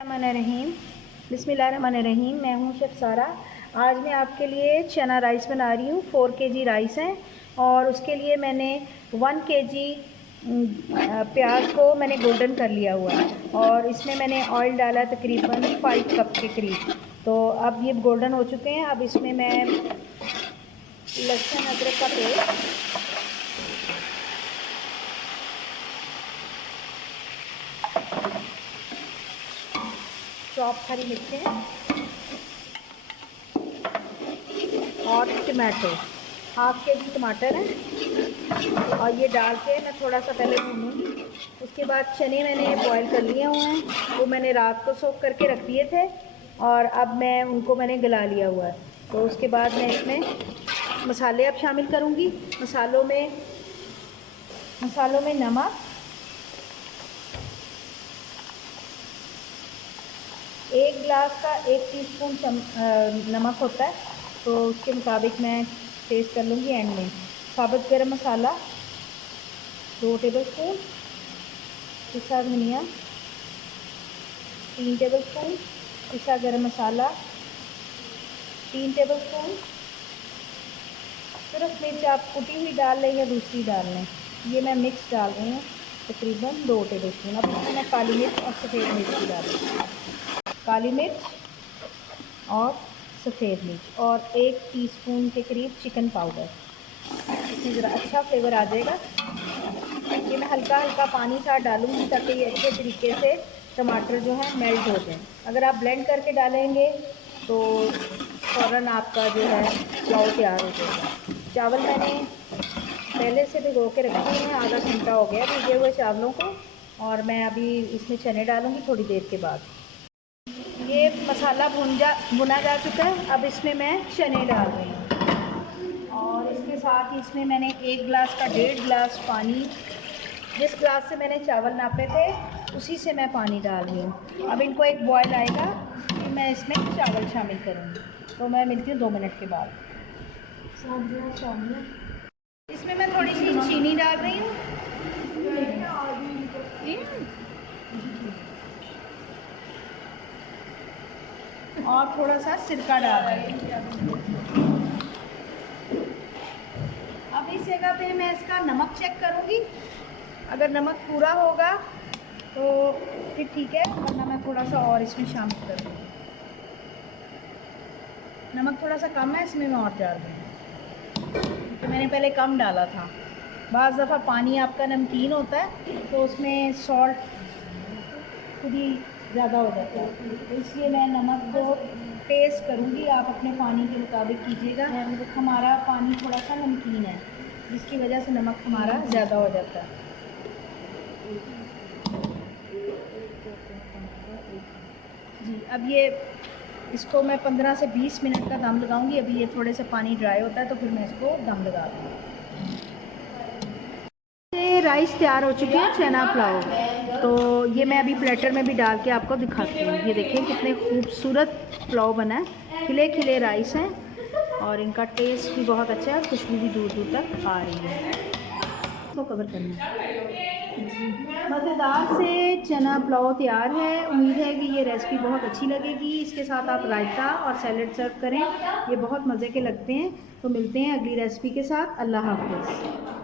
रहीम बिस्मिल्लाहिर्रहमानिर्रहीम। मैं हूँ शेफ़ सारा। आज मैं आपके लिए चना राइस बना रही हूँ। 4 केजी राइस है और उसके लिए मैंने 1 केजी प्याज को मैंने गोल्डन कर लिया हुआ है और इसमें मैंने ऑयल डाला तकरीबन 5 कप के करीब। तो अब ये गोल्डन हो चुके हैं। अब इसमें मैं लहसुन अदरक का पेस्ट, चॉप हरी मिर्चें और टमाटो, 1/2 केजी टमाटर है और ये डाल के मैं थोड़ा सा पहले भूनूंगी। उसके बाद चने मैंने बॉईल कर लिए हुए हैं, वो मैंने रात को सोख करके रख दिए थे और अब मैं उनको मैंने गला लिया हुआ है। तो उसके बाद मैं इसमें मसाले अब शामिल करूंगी। मसालों में नमक, 1 गिलास का 1 टीस्पून नमक होता है, तो उसके मुताबिक मैं टेस्ट कर लूँगी एंड में। साबुत गरम मसाला 2 टेबलस्पून, पिसा धनिया 3 टेबलस्पून, पिसा गरम मसाला 3 टेबलस्पून। सिर्फ मिर्च आप कुटी हुई डाल लें या दूसरी डाल लें, ये मैं मिक्स डाल रही हूँ तकरीबन 2 टेबलस्पून। अब इसमें मैं काली मिर्च और सफ़ेद मिर्च भी डाल रही हूँ, काली मिर्च और सफ़ेद मिर्च और 1 टीस्पून के करीब चिकन पाउडर। इसमें ज़रा अच्छा फ्लेवर आ जाएगा। ये मैं हल्का हल्का पानी साथ डालूँगी ताकि ये अच्छे तरीके से टमाटर जो है मेल्ट हो जाए। अगर आप ब्लेंड करके डालेंगे तो फ़ौरन आपका जो है पुलाव तैयार हो जाएगा। चावल मैंने पहले से भिगो के रखे हुए हैं, आधा घंटा हो गया भिगे हुए चावलों को, और मैं अभी इसमें चने डालूँगी थोड़ी देर के बाद। ये मसाला भुना जा चुका है। अब इसमें मैं चने डाल रही हूँ और इसके साथ ही इसमें मैंने 1 गिलास का 1.5 गिलास पानी, जिस गिलास से मैंने चावल नापे थे उसी से मैं पानी डाल रही हूँ। अब इनको एक बॉयल आएगा फिर मैं इसमें चावल शामिल करूँगी। तो मैं मिलती हूँ 2 मिनट के बाद। इसमें मैं थोड़ी सी चीनी डाल रही हूँ और थोड़ा सा सिरका डाल रही हूँ। अब इस जगह पे मैं इसका नमक चेक करूँगी। अगर नमक पूरा होगा तो फिर ठीक है, वरना मैं थोड़ा सा और इसमें शामिल करूँगी। नमक थोड़ा सा कम है, इसमें मैं और डाल रही हूँ तो मैंने पहले कम डाला था। बाज़ दफ़ा पानी आपका नमकीन होता है तो उसमें सॉल्ट खुद ही ज़्यादा हो जाता है, तो इसलिए मैं नमक को टेस्ट करूँगी। आप अपने पानी के मुताबिक कीजिएगा। हमारा पानी थोड़ा सा नमकीन है जिसकी वजह से नमक हमारा ज़्यादा हो जाता है। जी, अब ये इसको मैं 15 से 20 मिनट का दम लगाऊंगी। अभी ये थोड़े से पानी ड्राई होता है तो फिर मैं इसको दम लगा दूँगी। ये राइस तैयार हो चुके हैं, चना पुलाव। तो ये मैं अभी प्लेटर में भी डाल के आपको दिखाती हूँ। ये देखिए कितने खूबसूरत पुलाव बना है। खिले खिले राइस हैं और इनका टेस्ट भी बहुत अच्छा है, खुशबू भी दूर दूर तक आ रही है। इसको कवर करना है। मज़ेदार से चना पुलाव तैयार है। उम्मीद है कि ये रेसिपी बहुत अच्छी लगेगी। इसके साथ आप रायता और सैलेड सर्व करें, ये बहुत मज़े के लगते हैं। तो मिलते हैं अगली रेसिपी के साथ। अल्लाह हाफ़िज़।